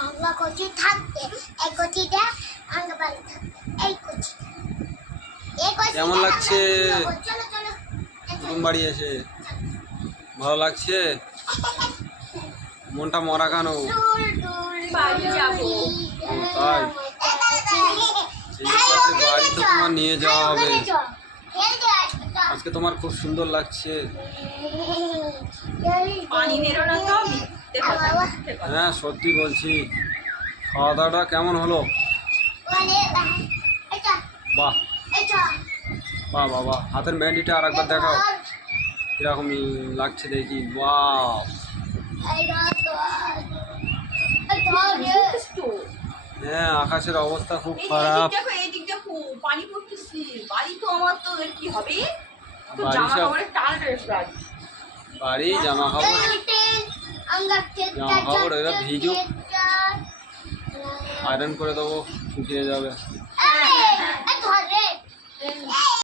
আঙ্গা কচি থাকবে এই কচিটা আঙ্গা বাড়ি থাকবে এই কচি কেমন লাগছে চলো চলো নতুন বাড়ি এসে? ভালো লাগছে? মনটা মরা কেন? বাড়ি যাবো তাই ঠিক আছে, বাড়ি তো তোমার নিয়ে যাওয়া হবে। আজকে তোমার খুব সুন্দর লাগছে। পানি বেরো না তো হ্যাঁ সত্যি বলছি। খাওয়া দাওয়াটা কেমন হলো? বাহ বাহ বাবা, হাতের মেহেন্দিটা আর একবার দেখাও, কিরকম লাগছে দেখি। বাহ, হ্যাঁ আকাশের অবস্থা খুব খারাপ। দেখো এই দিক দেখো পানি পড়তেছে। বাড়ি তো আমার তো এর কি হবে? তো বাড়ি জামা সব কাপড়ের টান রয়েছে বাড়ি। বাড়ি জামা কাপড় এরা ভিজুক, আয়রন করে দেবো, শুকিয়ে যাবে।